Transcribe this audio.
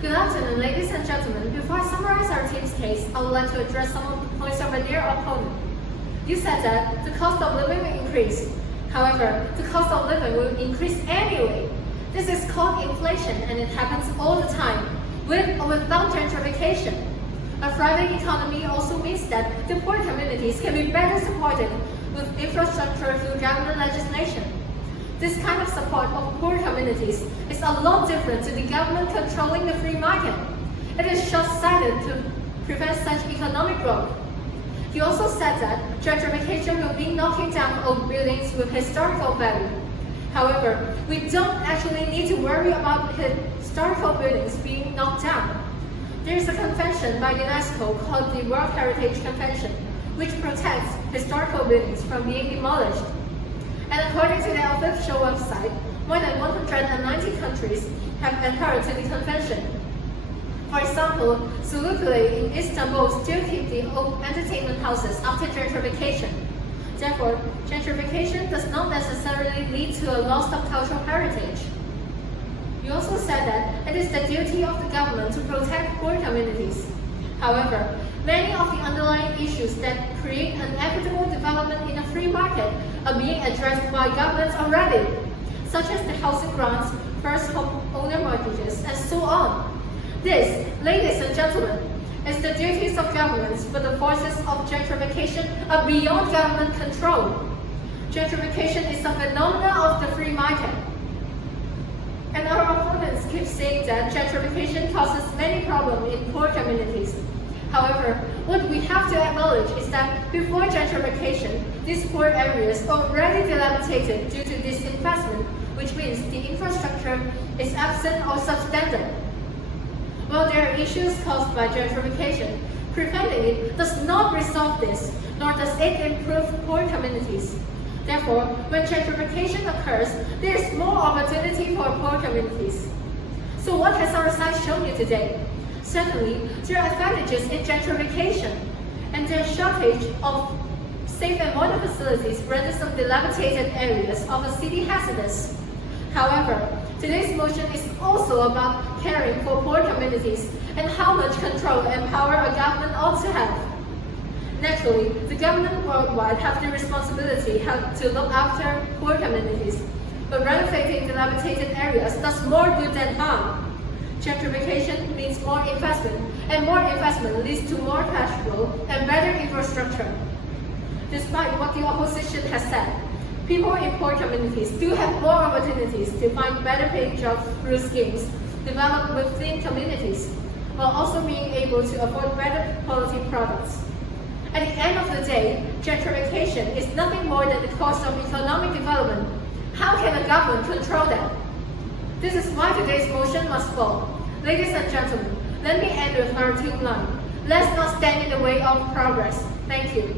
Good afternoon, ladies and gentlemen. Before I summarize our team's case, I would like to address some of the points of my dear opponent. You said that the cost of living will increase. However, the cost of living will increase anyway. This is called inflation, and it happens all the time, with or without gentrification. A thriving economy also means that the poor communities can be better supported with infrastructure through government legislation. This kind of support of poor communities is a lot different to the government controlling the free market. It is short-sighted to prevent such economic growth. He also said that gentrification will be knocking down old buildings with historical value. However, we don't actually need to worry about historical buildings being knocked down. There is a convention by UNESCO called the World Heritage Convention, which protects historical buildings from being demolished. And according to their official website, more than 190 countries have adhered to the convention. For example, Sulukule in Istanbul still keep the old entertainment houses after gentrification. Therefore, gentrification does not necessarily lead to a loss of cultural heritage. You also said that it is the duty of the government to protect poor communities. However, many of the underlying issues that create an equitable development in a free market are being addressed by governments already, such as the housing grants, first home owner mortgages, and so on. This, ladies and gentlemen, is the duties of governments, but the forces of gentrification are beyond government control. Gentrification is a phenomenon of the free market. And our opponents keep saying that gentrification causes many problems in poor communities. However, what we have to acknowledge is that before gentrification, these poor areas are already dilapidated due to disinvestment, which means the infrastructure is absent or substandard. While there are issues caused by gentrification, preventing it does not resolve this, nor does it improve poor communities. Therefore, when gentrification occurs, there is more opportunity for poor communities. So what has our side shown you today? Certainly, there are advantages in gentrification, and the shortage of safe and modern facilities renders some dilapidated areas of a city hazardous. However, today's motion is also about caring for poor communities and how much control and power a government ought to have. Naturally, the government worldwide have the responsibility to look after poor communities, but renovating dilapidated areas does more good than harm. Gentrification means more investment, and more investment leads to more cash flow and better infrastructure. Despite what the opposition has said, people in poor communities do have more opportunities to find better paying jobs through schemes developed within communities, while also being able to afford better quality products. At the end of the day, gentrification is nothing more than the cost of economic development. How can a government control that? This is why today's motion must fall. Ladies and gentlemen, let me end with our team line. Let's not stand in the way of progress. Thank you.